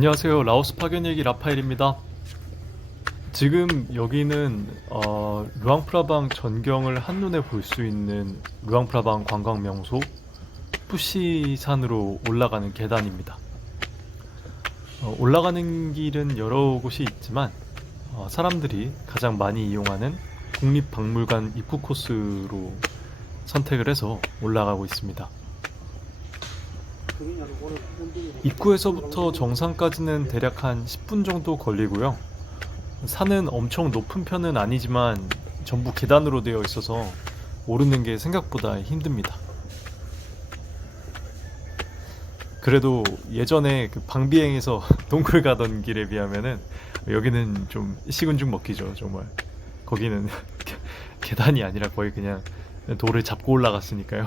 안녕하세요. 라오스 파견일기 라파엘입니다. 지금 여기는 어, 루앙프라방 전경을 한눈에 볼 수 있는 루앙프라방 관광 명소 푸시산으로 올라가는 계단입니다. 어, 올라가는 길은 여러 곳이 있지만 어, 사람들이 가장 많이 이용하는 국립박물관 입구 코스로 선택을 해서 올라가고 있습니다. 입구에서부터 정상까지는 대략 한 10분 정도 걸리고요. 산은 엄청 높은 편은 아니지만 전부 계단으로 되어 있어서 오르는 게 생각보다 힘듭니다. 그래도 예전에 그 방비행에서 동굴 가던 길에 비하면은 여기는 좀 식은 죽 먹기죠, 정말. 거기는 계단이 아니라 거의 그냥 돌을 잡고 올라갔으니까요.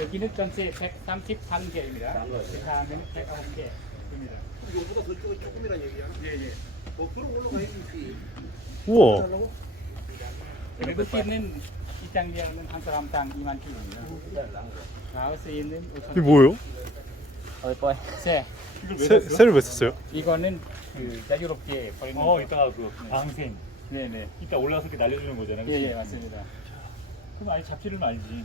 여기는 전체 133개입니다. 그 다음에는 109개입니다. 요보다 그쪽이 조금이란 얘기야. 예, 예. 뭐 그런 걸로 가 있지. 우와. 그리고 씨는 이 장비하는 한 사람당 2만 킬로입니다. 마우스 있는 5천. 이게 뭐예요? 어이 뻐 새. 새를 왜 썼어요? 이거는 그 자유롭게 버리는. 어, 이따가 그 방생. 네네. 이따 올라왔을 때 날려주는 거잖아요. 예, 예, 맞습니다. 그럼 아예 잡지를 말지.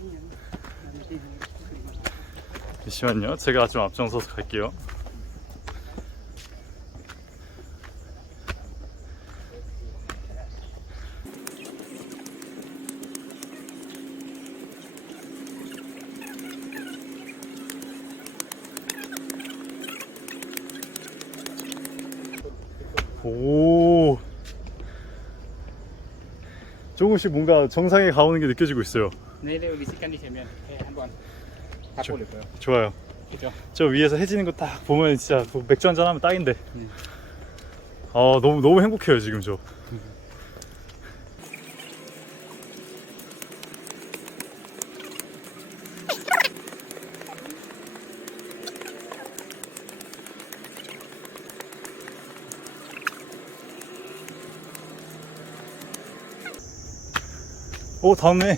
잠시만요. 제가 좀 앞장서서 갈게요. 오. 조금씩 뭔가 정상에 가오는 게 느껴지고 있어요. 내일 우리 시간이 되면 해 한번 다 저- 보릴 거예요 좋아요. 그죠 저 위에서 해지는 거 딱 보면 진짜 뭐 맥주 한잔 하면 딱인데. 네. 아 너무 너무 행복해요 지금 저. 오 다음에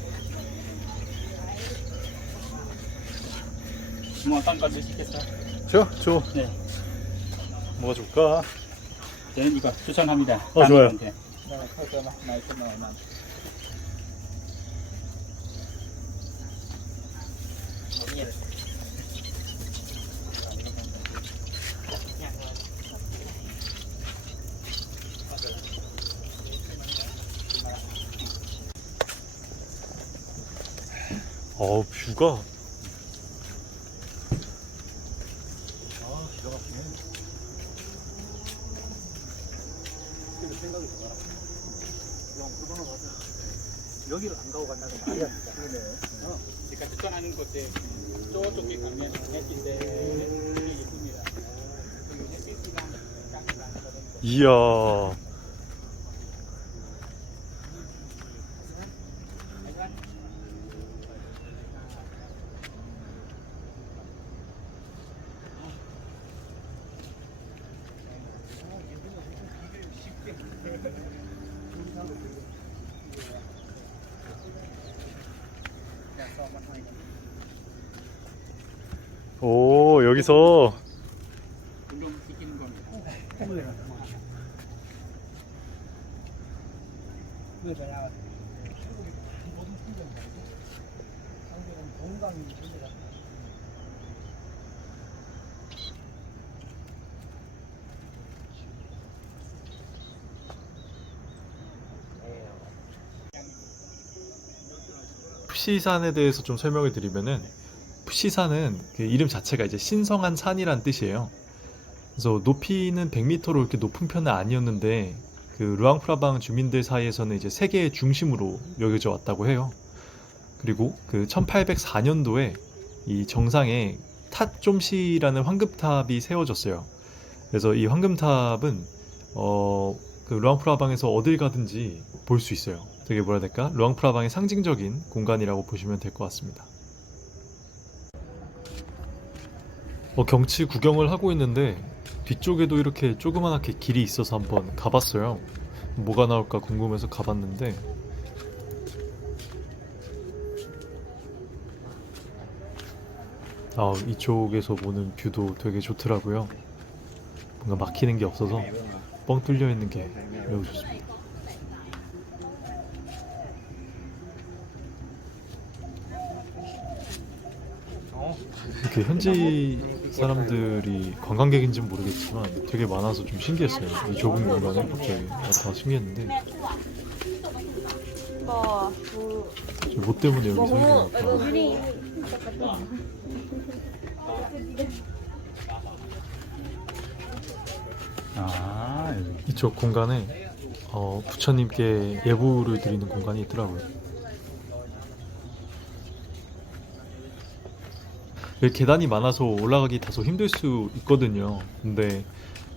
중앙 땅까지 시켰어요. 저? 저? 네. 뭐가 좋을까? 네, 이거 추천합니다. 어, 좋아요. 어, 뷰가. 생각이 들어요. 그럼 그 여기를 안 가고 간다는 말이 안 돼. 그러네. 어. 제가 추천하는 곳에 저쪽에 가면 햇빛에 되게 예쁩니다. 햇빛이랑 이야. 는 겁니다. 푸시산에 대해서 좀 설명을 드리면은 푸 시산은 그 이름 자체가 이제 신성한 산이란 뜻이에요. 그래서 높이는 100m로 이렇게 높은 편은 아니었는데 그 루앙프라방 주민들 사이에서는 이제 세계의 중심으로 여겨져 왔다고 해요. 그리고 그 1804년도에 이 정상에 탓좀시라는 황금탑이 세워졌어요. 그래서 이 황금탑은 어, 그 루앙프라방에서 어딜 가든지 볼 수 있어요. 되게 뭐라 해야 될까? 루앙프라방의 상징적인 공간이라고 보시면 될 것 같습니다. 어, 경치 구경을 하고 있는데 뒤쪽에도 이렇게 조그만하게 길이 있어서 한번 가봤어요. 뭐가 나올까 궁금해서 가봤는데 아, 이쪽에서 보는 뷰도 되게 좋더라고요. 뭔가 막히는 게 없어서 뻥 뚫려 있는 게 매우 좋습니다. 이렇게 현지 사람들이 관광객인지는 모르겠지만 되게 많아서 좀 신기했어요. 이 좁은 공간에 갑자기 나타나 신기했는데 bò 저뭐 때문에 여기 서 있는 걸까? 아, 이쪽 공간에 어, 부처님께 예부를 드리는 공간이 있더라고요. 여기 계단이 많아서 올라가기 다소 힘들 수 있거든요. 근데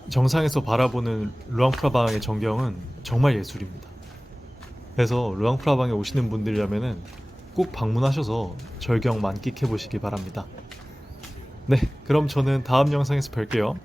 정상에서 바라보는 루앙프라방의 전경은 정말 예술입니다. 그래서 루앙프라방에 오시는 분들이라면은 꼭 방문하셔서 절경 만끽해 보시기 바랍니다. 네, 그럼 저는 다음 영상에서 뵐게요.